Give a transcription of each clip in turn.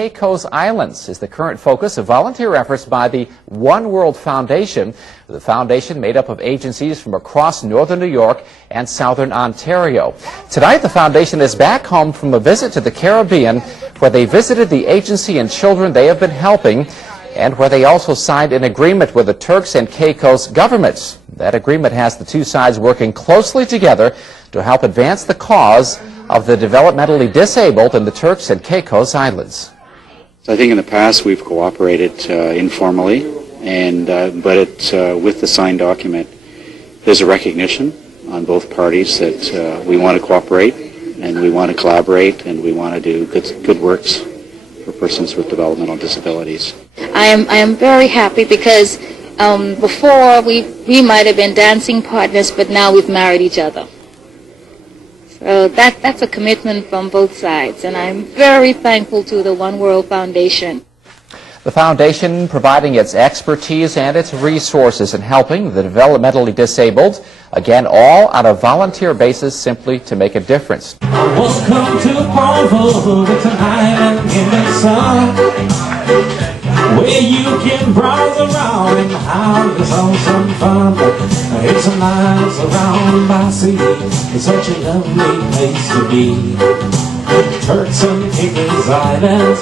Caicos Islands is the current focus of volunteer efforts by the One World Foundation. The foundation made up of agencies from across northern New York and southern Ontario. Tonight, the foundation is back home from a visit to the Caribbean, where they visited the agency and children they have been helping, and where they also signed an agreement with the Turks and Caicos governments. That agreement has the two sides working closely together to help advance the cause of the developmentally disabled in the Turks and Caicos Islands. I think in the past we've cooperated informally, but with the signed document, there's a recognition on both parties that we want to cooperate and we want to collaborate and we want to do good works for persons with developmental disabilities. I am very happy because before we might have been dancing partners, but now we've married each other. So that's a commitment from both sides, and I'm very thankful to the One World Foundation. The foundation providing its expertise and its resources in helping the developmentally disabled, again, all on a volunteer basis, simply to make a difference. Welcome to Provo, it's an island in the sun, where you can browse around and have some fun. It's a nice surrounded by sea, it's such a lovely place to be. Turks and Caicos Islands,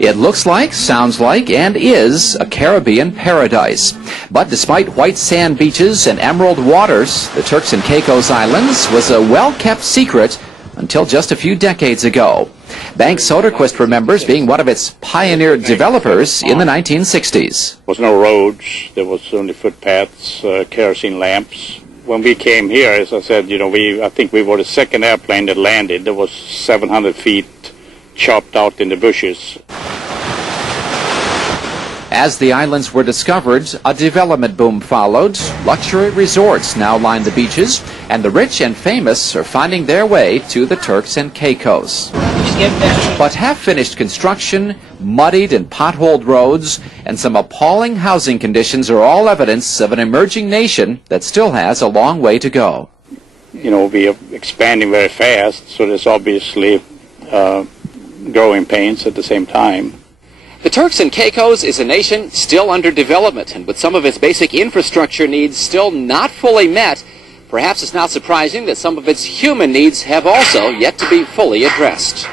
it looks like, sounds like, and is a Caribbean paradise. But despite white sand beaches and emerald waters, the Turks and Caicos Islands was a well-kept secret until just a few decades ago. Bank Soderquist remembers being one of its pioneer developers in the 1960s. There was no roads, there was only footpaths, kerosene lamps. When we came here, as I said, I think we were the second airplane that landed. There was 700 feet chopped out in the bushes. As the islands were discovered, a development boom followed. Luxury resorts now line the beaches, and the rich and famous are finding their way to the Turks and Caicos. But half-finished construction, muddied and potholed roads, and some appalling housing conditions are all evidence of an emerging nation that still has a long way to go. We are expanding very fast, so there's obviously growing pains at the same time. The Turks and Caicos is a nation still under development, and with some of its basic infrastructure needs still not fully met, perhaps it's not surprising that some of its human needs have also yet to be fully addressed.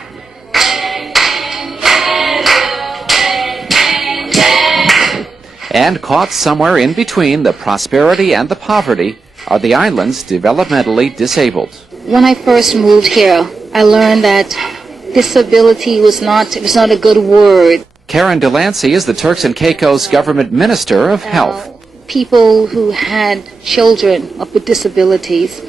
And caught somewhere in between the prosperity and the poverty are the islands developmentally disabled. When I first moved here, I learned that disability was not a good word. Karen Delancey is the Turks and Caicos Government Minister of Health. People who had children with disabilities,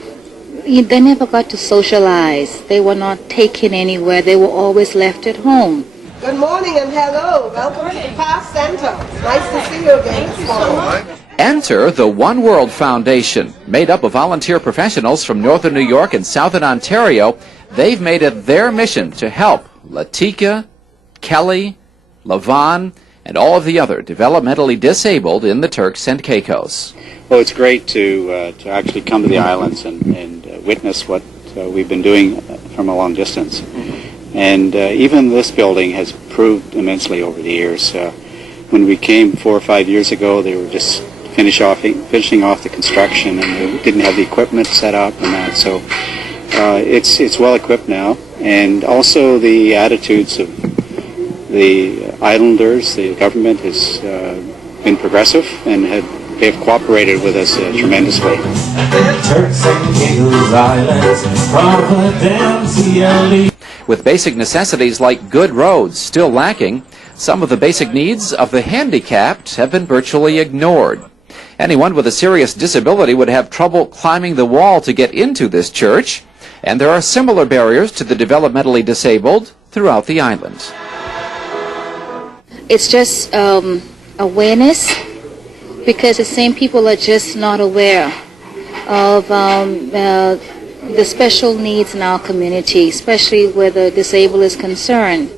they never got to socialize. They were not taken anywhere. They were always left at home. Good morning and hello. Welcome to the Park Center. Nice to see you again this morning. Enter the One World Foundation. Made up of volunteer professionals from northern New York and southern Ontario, they've made it their mission to help Latika, Kelly, Lavon, and all of the other developmentally disabled in the Turks and Caicos. Well, it's great to actually come to the islands and witness what we've been doing from a long distance. And even this building has improved immensely over the years. When we came 4 or 5 years ago, they were just finishing off the construction, and they didn't have the equipment set up and that. So it's well equipped now, and also the attitudes of the islanders, the government has been progressive and they have cooperated with us tremendously. With basic necessities like good roads still lacking, some of the basic needs of the handicapped have been virtually ignored. Anyone with a serious disability would have trouble climbing the wall to get into this church, and there are similar barriers to the developmentally disabled throughout the island. It's just awareness, because the same people are just not aware of the special needs in our community, especially where the disabled is concerned.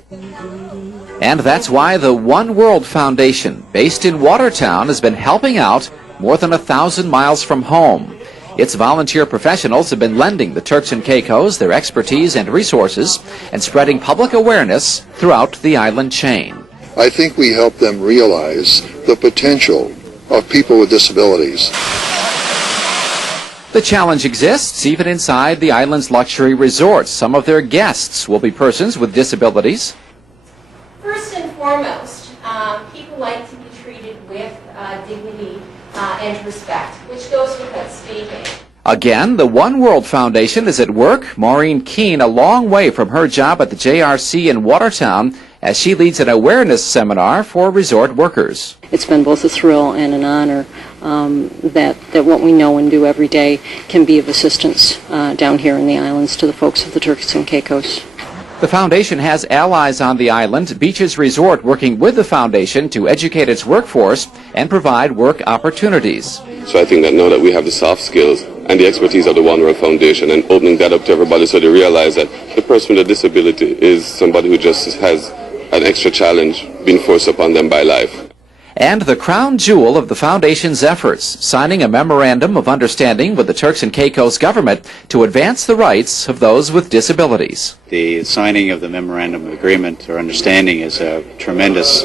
And that's why the One World Foundation, based in Watertown, has been helping out more than 1,000 miles from home. Its volunteer professionals have been lending the Turks and Caicos their expertise and resources and spreading public awareness throughout the island chain. I think we help them realize the potential of people with disabilities. The challenge exists even inside the island's luxury resorts. Some of their guests will be persons with disabilities. First and foremost, people like to be treated with dignity and respect, which goes without stating. Again, the One World Foundation is at work. Maureen Keene a long way from her job at the JRC in Watertown as she leads an awareness seminar for resort workers. It's been both a thrill and an honor that what we know and do every day can be of assistance down here in the islands to the folks of the Turks and Caicos. The foundation has allies on the island. Beaches Resort working with the foundation to educate its workforce and provide work opportunities. So I think that now that we have the soft skills and the expertise of the One World Foundation and opening that up to everybody so they realize that the person with a disability is somebody who just has an extra challenge being forced upon them by life. And the crown jewel of the foundation's efforts, signing a memorandum of understanding with the Turks and Caicos government to advance the rights of those with disabilities. The signing of the memorandum of agreement or understanding is a tremendous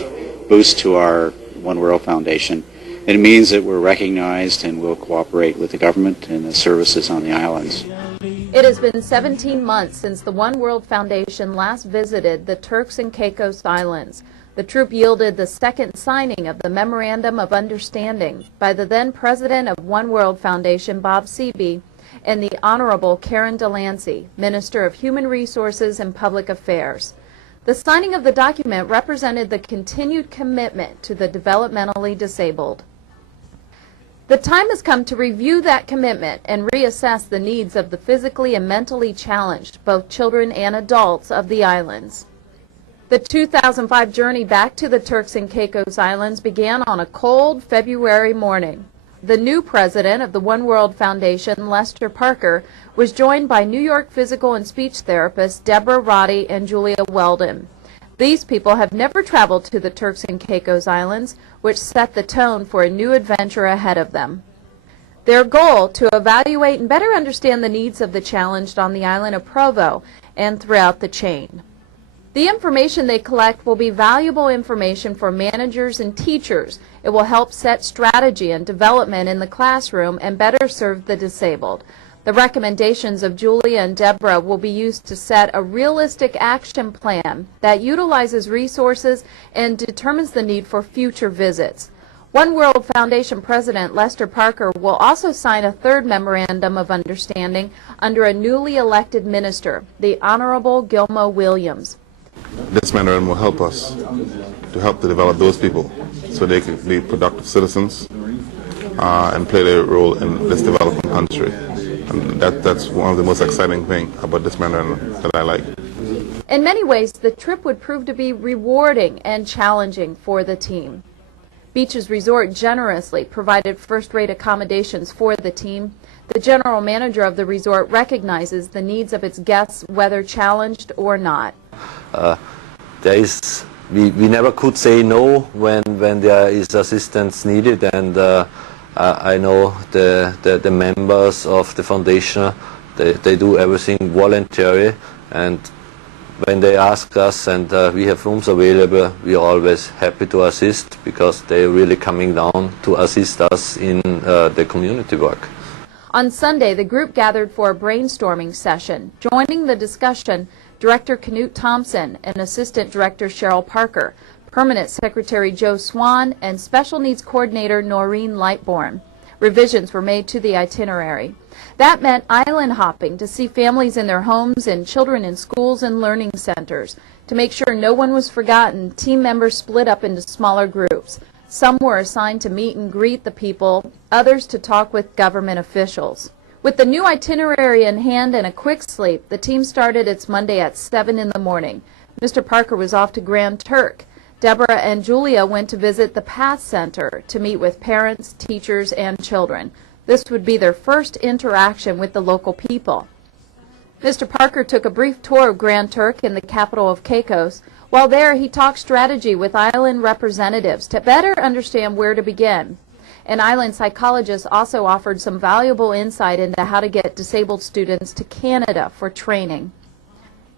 boost to our One World Foundation. It means that we're recognized and will cooperate with the government and the services on the islands. It has been 17 months since the One World Foundation last visited the Turks and Caicos Islands. The troop yielded the second signing of the Memorandum of Understanding by the then president of One World Foundation, Bob Seeby, and the Honorable Karen Delancey, Minister of Human Resources and Public Affairs. The signing of the document represented the continued commitment to the developmentally disabled. The time has come to review that commitment and reassess the needs of the physically and mentally challenged, both children and adults of the islands. The 2005 journey back to the Turks and Caicos Islands began on a cold February morning. The new president of the One World Foundation, Lester Parker, was joined by New York physical and speech therapists Deborah Roddy and Julia Weldon. These people have never traveled to the Turks and Caicos Islands, which set the tone for a new adventure ahead of them. Their goal, to evaluate and better understand the needs of the challenged on the island of Provo and throughout the chain. The information they collect will be valuable information for managers and teachers. It will help set strategy and development in the classroom and better serve the disabled. The recommendations of Julia and Deborah will be used to set a realistic action plan that utilizes resources and determines the need for future visits. One World Foundation President Lester Parker will also sign a third memorandum of understanding under a newly elected minister, the Honorable Gilmo Williams. This memorandum will help us to develop those people so they can be productive citizens and play their role in this developing country. And that's one of the most exciting things about this memorandum that I like. In many ways, the trip would prove to be rewarding and challenging for the team. Beaches Resort generously provided first-rate accommodations for the team. The general manager of the resort recognizes the needs of its guests, whether challenged or not. We never could say no when there is assistance needed, and I know the members of the foundation, they do everything voluntary, and when they ask us and we have rooms available, we are always happy to assist because they're really coming down to assist us in the community work. On Sunday, the group gathered for a brainstorming session. Joining the discussion, Director Knute Thompson and Assistant Director Cheryl Parker, Permanent Secretary Joe Swan, and Special Needs Coordinator Noreen Lightbourne. Revisions were made to the itinerary. That meant island hopping to see families in their homes and children in schools and learning centers. To make sure no one was forgotten, team members split up into smaller groups. Some were assigned to meet and greet the people, others to talk with government officials. With the new itinerary in hand and a quick sleep, the team started its Monday at 7 in the morning. Mr. Parker was off to Grand Turk. Deborah and Julia went to visit the Path Center to meet with parents, teachers, and children. This would be their first interaction with the local people. Mr. Parker took a brief tour of Grand Turk in the capital of Caicos. While there, he talked strategy with island representatives to better understand where to begin. An island psychologist also offered some valuable insight into how to get disabled students to Canada for training.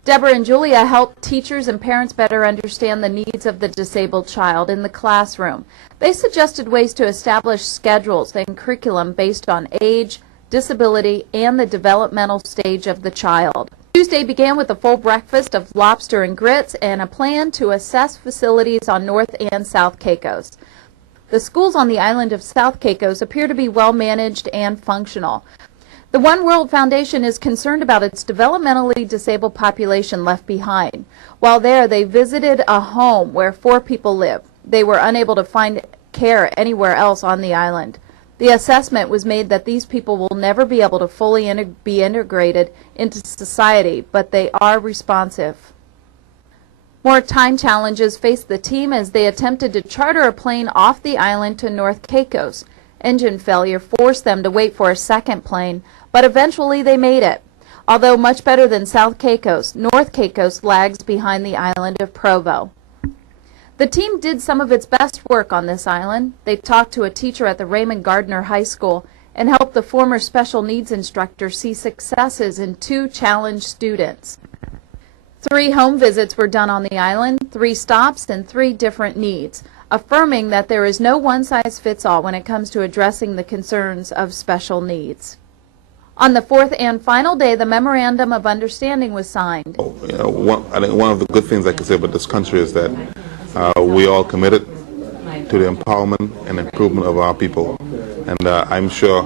Deborah and Julia helped teachers and parents better understand the needs of the disabled child in the classroom. They suggested ways to establish schedules and curriculum based on age, disability, and the developmental stage of the child. Tuesday began with a full breakfast of lobster and grits and a plan to assess facilities on North and South Caicos. The schools on the island of South Caicos appear to be well managed and functional. The One World Foundation is concerned about its developmentally disabled population left behind. While there, they visited a home where 4 people live. They were unable to find care anywhere else on the island. The assessment was made that these people will never be able to fully be integrated into society, but they are responsive. More time challenges faced the team as they attempted to charter a plane off the island to North Caicos. Engine failure forced them to wait for a second plane, but eventually they made it. Although much better than South Caicos, North Caicos lags behind the island of Provo. The team did some of its best work on this island. They talked to a teacher at the Raymond Gardner High School and helped the former special needs instructor see successes in 2 challenged students. 3 home visits were done on the island, 3 stops, and 3 different needs, affirming that there is no one-size-fits-all when it comes to addressing the concerns of special needs. On the 4th and final day, the Memorandum of Understanding was signed. I think one of the good things I can say about this country is that we all committed to the empowerment and improvement of our people, and I'm sure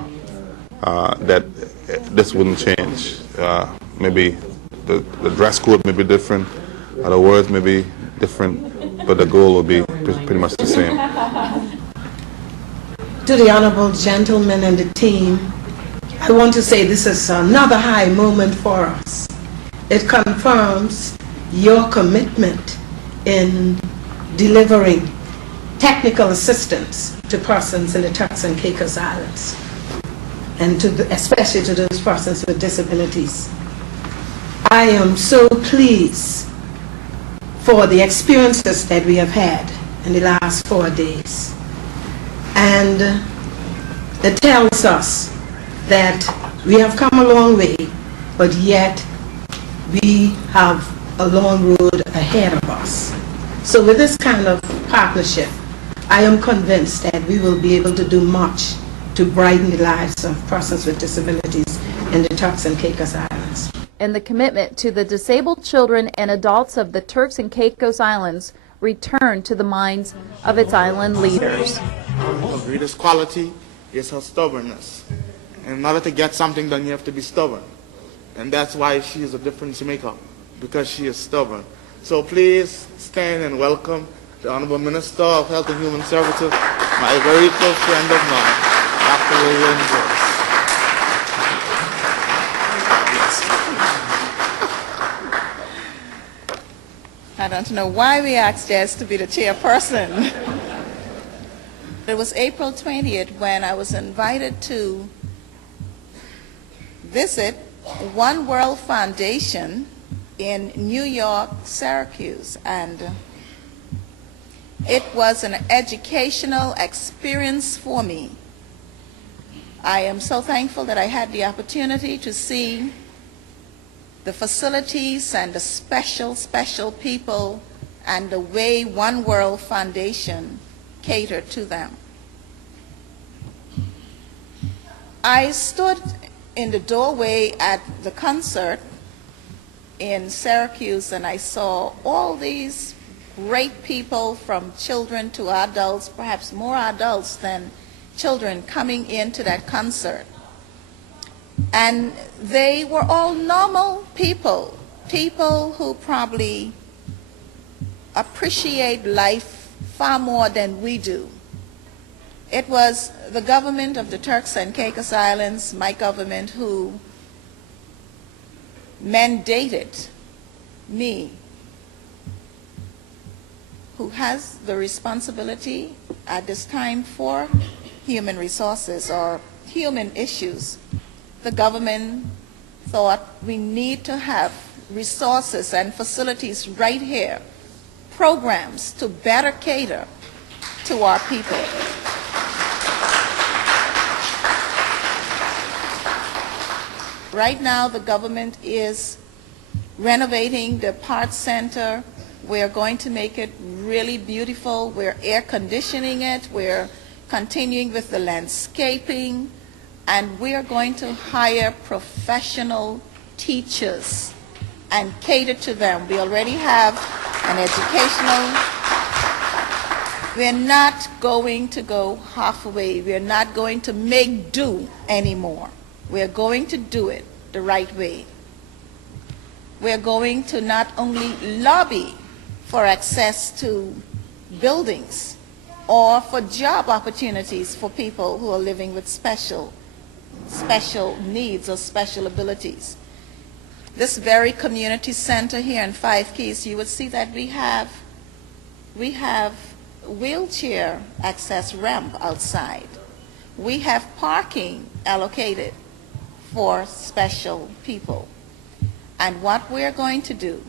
that this wouldn't change. Maybe the dress code may be different, the words may be different, but the goal will be pretty much the same. To the honorable gentleman and the team, I want to say this is another high moment for us. It confirms your commitment in delivering technical assistance to persons in the Turks and Caicos Islands, and especially to those persons with disabilities. I am so pleased for the experiences that we have had in the last 4 days. And it tells us that we have come a long way, but yet we have a long road ahead of us. So with this kind of partnership, I am convinced that we will be able to do much to brighten the lives of persons with disabilities in the Turks and Caicos Islands. And the commitment to the disabled children and adults of the Turks and Caicos Islands returned to the minds of its island leaders. Her greatest quality is her stubbornness. In order to get something done, you have to be stubborn. And that's why she is a difference maker, because she is stubborn. So please stand and welcome the Honorable Minister of Health and Human Services, my very close friend of mine, Dr. William Joyce. I don't know why we asked Jess to be the chairperson. It was April 20th when I was invited to visit One World Foundation in New York, Syracuse, and it was an educational experience for me. I am so thankful that I had the opportunity to see the facilities and the special people and the way One World Foundation catered to them. I stood in the doorway at the concert in Syracuse and I saw all these great people, from children to adults, perhaps more adults than children, coming into that concert. And they were all normal people, people who probably appreciate life far more than we do. It was the government of the Turks and Caicos Islands, my government, who mandated me, who has the responsibility at this time for human resources or human issues. The government thought we need to have resources and facilities right here, programs to better cater to our people. Right now, the government is renovating the Parts Center. We're going to make it really beautiful. We're air conditioning it. We're continuing with the landscaping. And we are going to hire professional teachers and cater to them. We already have an educational. We're not going to go halfway. We're not going to make do anymore. We're going to do it the right way. We're going to not only lobby for access to buildings or for job opportunities for people who are living with special needs or special abilities. This very community center here in Five Keys, you would see that we have wheelchair access ramp outside. We have parking allocated for special people. And what we're going to do,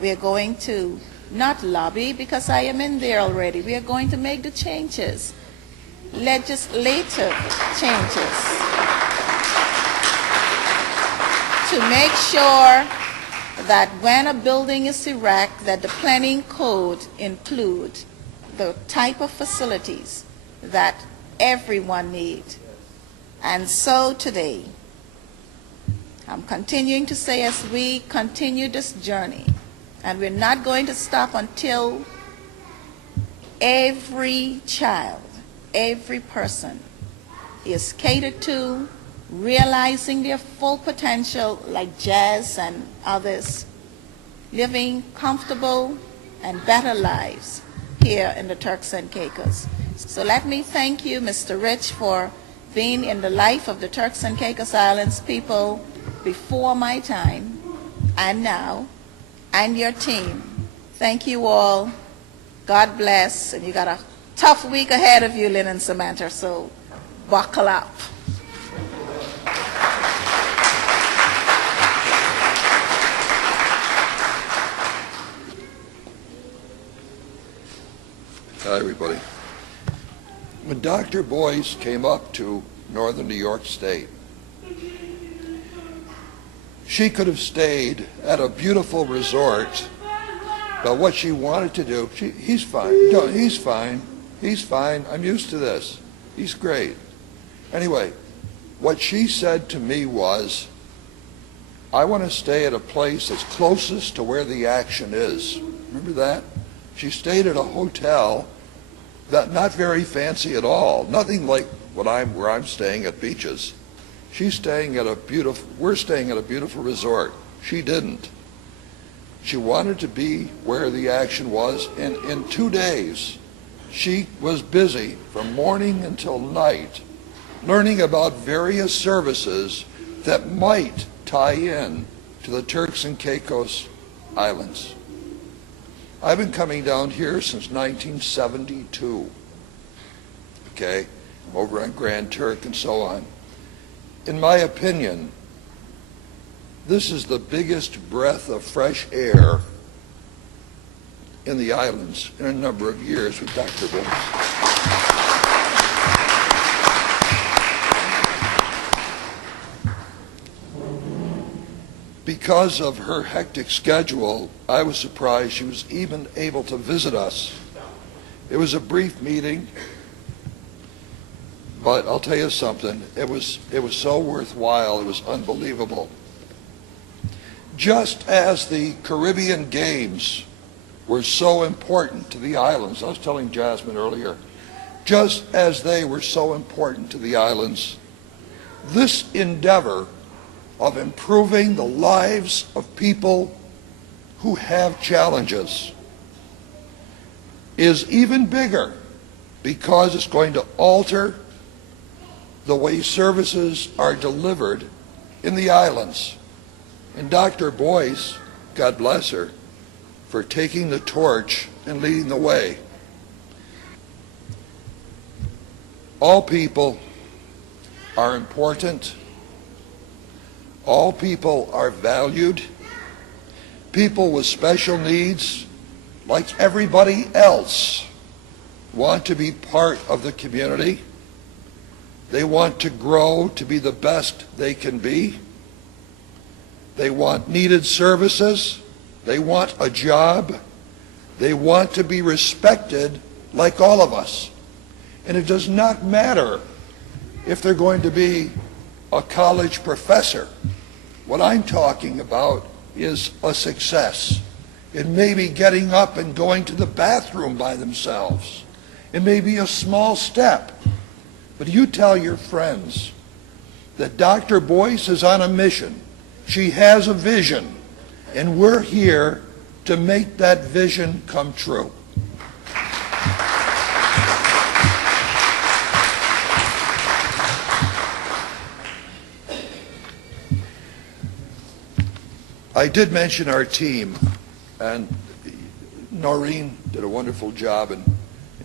we're going to not lobby, because I am in there already. We are going to make the changes, legislative changes, to make sure that when a building is erect, that the planning code include the type of facilities that everyone needs. And so today, I'm continuing to say, as we continue this journey, and we're not going to stop until every child, every person is catered to, realizing their full potential, like Jazz and others, living comfortable and better lives here in the Turks and Caicos. So let me thank you, Mr. Rich, for being in the life of the Turks and Caicos Islands people before my time and now, and your team. Thank you all. God bless. And you got a tough week ahead of you, Lynn and Samantha, so buckle up. Hi, everybody. When Dr. Boyce came up to northern New York State, she could have stayed at a beautiful resort, but what she wanted to do, he's fine. No, he's fine. He's fine. I'm used to this. He's great. Anyway, what she said to me was, I want to stay at a place that's closest to where the action is. Remember that? She stayed at a hotel that not very fancy at all. Nothing like where I'm staying at beaches. We're staying at a beautiful resort. She didn't. She wanted to be where the action was, and in 2 days, she was busy from morning until night, learning about various services that might tie in to the Turks and Caicos Islands. I've been coming down here since 1972. Okay, I'm over on Grand Turk and so on. In my opinion, this is the biggest breath of fresh air in the islands in a number of years with Dr. Boyce. Because of her hectic schedule, I was surprised she was even able to visit us. It was a brief meeting, but I'll tell you something, it was so worthwhile, it was unbelievable. Just as the Caribbean Games were so important to the islands, I was telling Jasmine earlier, just as they were so important to the islands, this endeavor of improving the lives of people who have challenges is even bigger, because it's going to alter the way services are delivered in the islands. And Dr. Boyce, God bless her, for taking the torch and leading the way. All people are important. All people are valued. People with special needs, like everybody else, want to be part of the community. They want to grow to be the best they can be. They want needed services. They want a job. They want to be respected like all of us. And it does not matter if they're going to be a college professor. What I'm talking about is a success. It may be getting up and going to the bathroom by themselves. It may be a small step. But you tell your friends that Dr. Boyce is on a mission. She has a vision, and we're here to make that vision come true. I did mention our team, and Noreen did a wonderful job in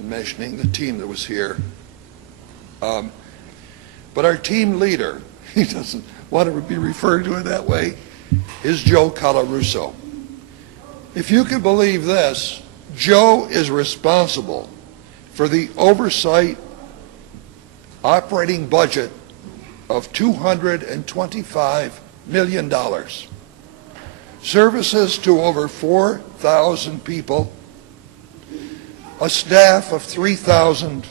mentioning the team that was here. But our team leader, he doesn't want to be referred to it that way, is Joe Colarusso. If you can believe this, Joe is responsible for the oversight operating budget of $225 million. Services to over 4,000 people, a staff of 3,000.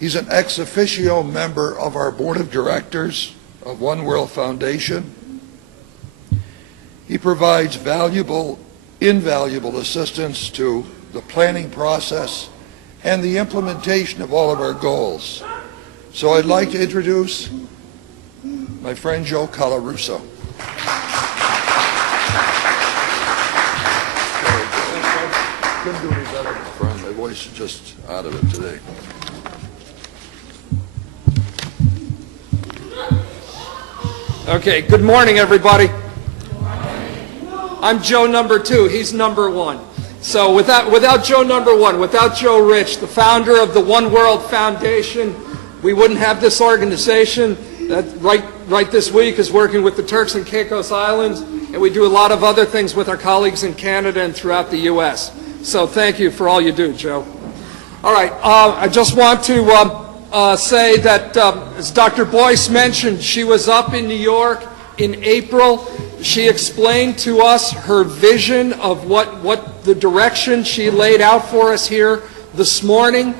He's an ex officio member of our board of directors of One World Foundation. He provides valuable, invaluable assistance to the planning process and the implementation of all of our goals. So I'd like to introduce my friend Joe Colarusso. Couldn't do any better, my friend. My voice is just out of it today. Okay, good morning, everybody. I'm Joe number 2. He's number 1. So without Joe number 1, without Joe Rich, the founder of the One World Foundation, we wouldn't have this organization that right this week is working with the Turks and Caicos Islands, and we do a lot of other things with our colleagues in Canada and throughout the U.S. So thank you for all you do, Joe. All right, I just want to say that, as Dr. Boyce mentioned, she was up in New York in April. She explained to us her vision of what the direction she laid out for us here this morning.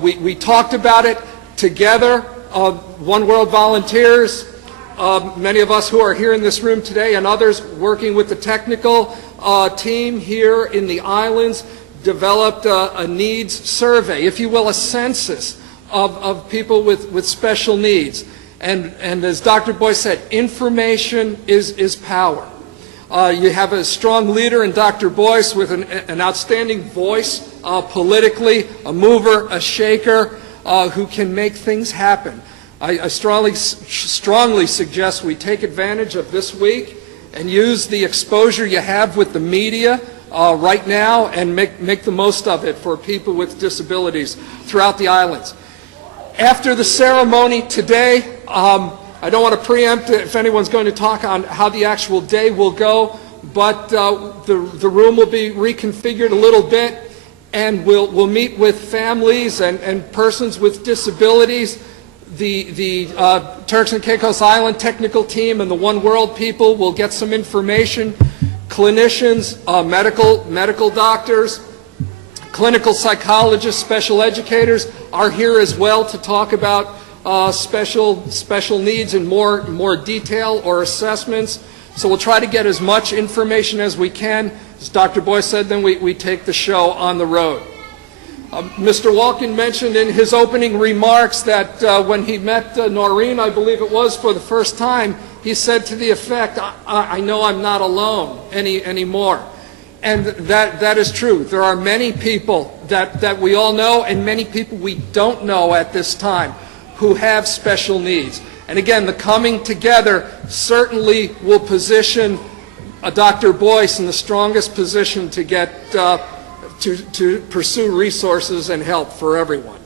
We talked about it together, One World volunteers, many of us who are here in this room today and others working with the technical team here in the islands developed a needs survey, if you will, a census of people with special needs. And as Dr. Boyce said, information is power. You have a strong leader in Dr. Boyce with an outstanding voice politically, a mover, a shaker, who can make things happen. I strongly suggest we take advantage of this week and use the exposure you have with the media right now and make the most of it for people with disabilities throughout the islands. After the ceremony today, I don't want to preempt if anyone's going to talk on how the actual day will go, but the room will be reconfigured a little bit, and we'll meet with families and persons with disabilities. The Turks and Caicos Island technical team and the One World people will get some information. Clinicians, medical doctors, clinical psychologists, special educators are here as well to talk about special needs in more detail or assessments. So we'll try to get as much information as we can. As Dr. Boyce said, then we take the show on the road. Mr. Walken mentioned in his opening remarks that when he met Noreen, I believe it was, for the first time, he said to the effect, I know I'm not alone anymore. And that is true. There are many people that we all know and many people we don't know at this time who have special needs. And again, the coming together certainly will position Dr. Boyce in the strongest position to get to pursue resources and help for everyone.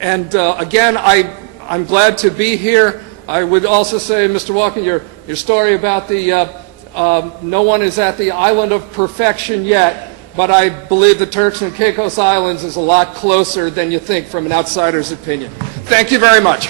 And again, I'm glad to be here. I would also say, Mr. Walken, your story about the no one is at the island of perfection yet, but I believe the Turks and Caicos Islands is a lot closer than you think from an outsider's opinion. Thank you very much.